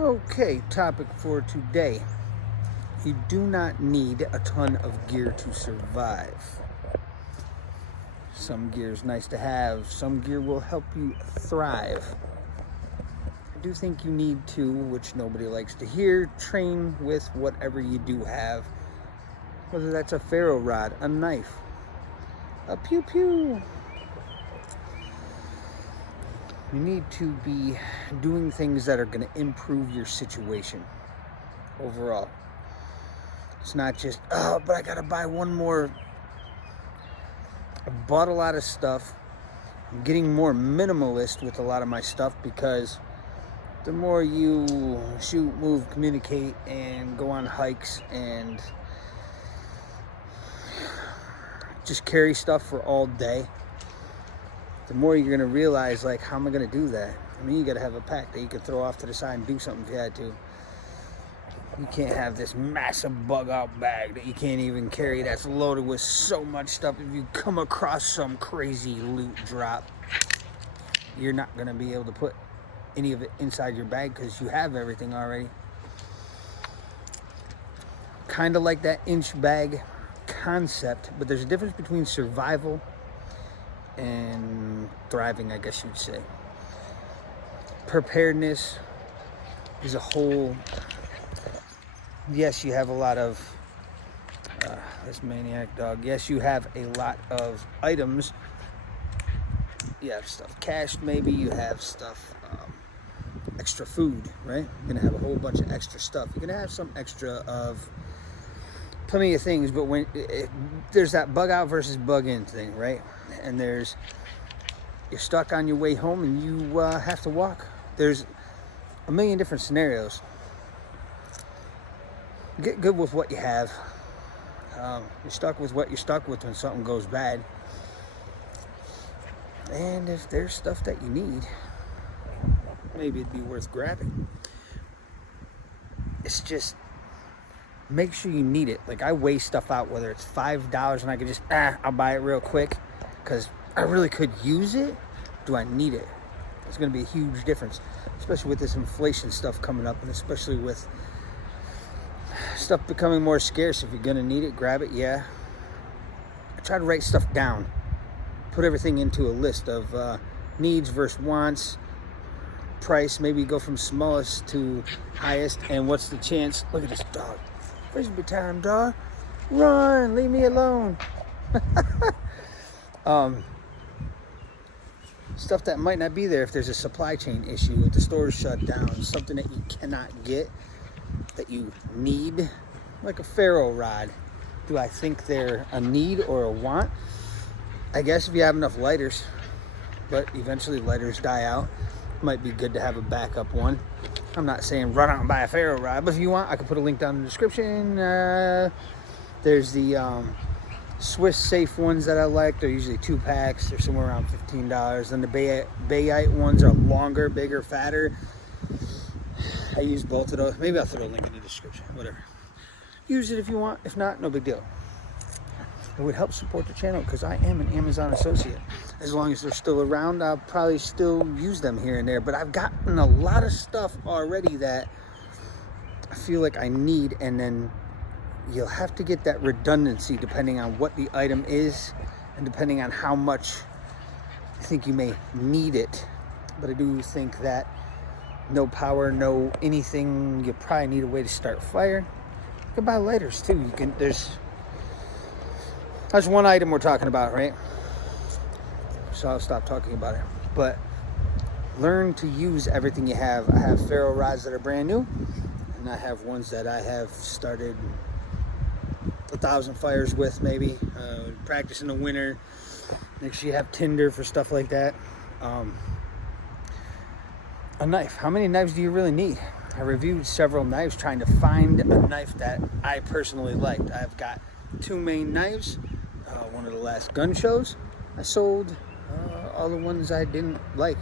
Okay, topic for today. You do not need a ton of gear to survive. Some gear is nice to have. Some gear will help you thrive. I do think you need to, which nobody likes to hear, train with whatever you do have. Whether that's a ferro rod, a knife, a pew-pew. You need to be doing things that are going to improve your situation overall. It's not just, oh, but I got to buy one more. I bought a lot of stuff. I'm getting more minimalist with a lot of my stuff because the more you shoot, move, communicate, and go on hikes and just carry stuff for all day, the more you're going to realize, like, how am I going to do that? I mean, you got to have a pack that you can throw off to the side and do something if you had to. You can't have this massive bug-out bag that you can't even carry that's loaded with so much stuff. If you come across some crazy loot drop, you're not going to be able to put any of it inside your bag because you have everything already. Kind of like that inch bag concept, but there's a difference between survival and thriving, I guess you'd say. Preparedness is a whole... Yes, you have a lot of... this maniac dog. Yes, you have a lot of items. You have stuff cached, maybe. You have stuff... extra food, right? You're going to have a whole bunch of extra stuff. You're going to have some extra of plenty of things, but when there's that bug out versus bug in thing, right? And you're stuck on your way home and you have to walk. There's a million different scenarios. Get good with what you have. You're stuck with what you're stuck with when something goes bad. And if there's stuff that you need, maybe it'd be worth grabbing. It's just, make sure you need it. Like, I weigh stuff out, whether it's $5 and I could just, I'll buy it real quick because I really could use it. Do I need it? It's going to be a huge difference, especially with this inflation stuff coming up, and especially with stuff becoming more scarce. If you're going to need it, grab it, yeah. I try to write stuff down. Put everything into a list of needs versus wants, price, maybe go from smallest to highest, and what's the chance. Look at this dog. Frisbee time, dog. Run, leave me alone. Stuff that might not be there if there's a supply chain issue, if the store's shut down, something that you cannot get that you need, like a ferro rod. Do I think they're a need or a want? I guess if you have enough lighters, but eventually lighters die out. Might be good to have a backup one. I'm not saying run out and buy a ferro rod, but if you want, I can put a link down in the description. There's the Swiss safe ones that I like. They're usually 2 packs. They're somewhere around $15. Then the Bayite ones are longer, bigger, fatter. I use both of those. Maybe I'll throw a link in the description, whatever. Use it if you want. If not, no big deal. It would help support the channel because I am an Amazon associate. As long as they're still around, I'll probably still use them here and there. But I've gotten a lot of stuff already that I feel like I need, and then you'll have to get that redundancy depending on what the item is and depending on how much you think you may need it. But I do think that no power, no anything, you probably need a way to start fire. You can buy lighters too. You can, that's one item we're talking about, right? So I'll stop talking about it. But learn to use everything you have. I have ferro rods that are brand new, and I have ones that I have started 1,000 fires with, maybe. Practice in the winter. Make sure you have tinder for stuff like that. A knife. How many knives do you really need? I reviewed several knives trying to find a knife that I personally liked. I've got 2 main knives. One of the last gun shows, I sold all the ones I didn't like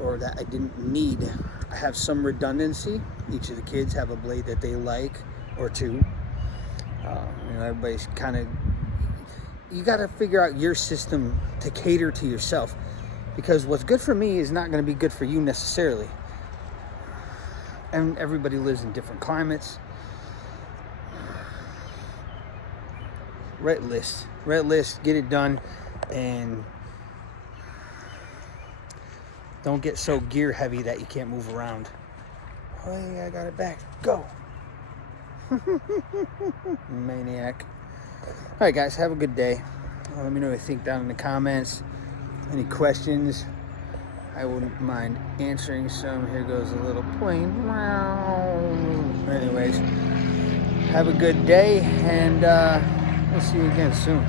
or that I didn't need. I have some redundancy. Each of the kids have a blade that they like, or 2. Everybody's kind of... You got to figure out your system to cater to yourself, because what's good for me is not going to be good for you necessarily. and everybody lives in different climates. Red list, get it done, and don't get so gear heavy that you can't move around. Oh yeah, I got it back. Go. Maniac. Alright guys, have a good day. Let me know what you think down in the comments. Any questions, I wouldn't mind answering some. Here goes a little plane. Anyways, have a good day, and we'll see you again soon.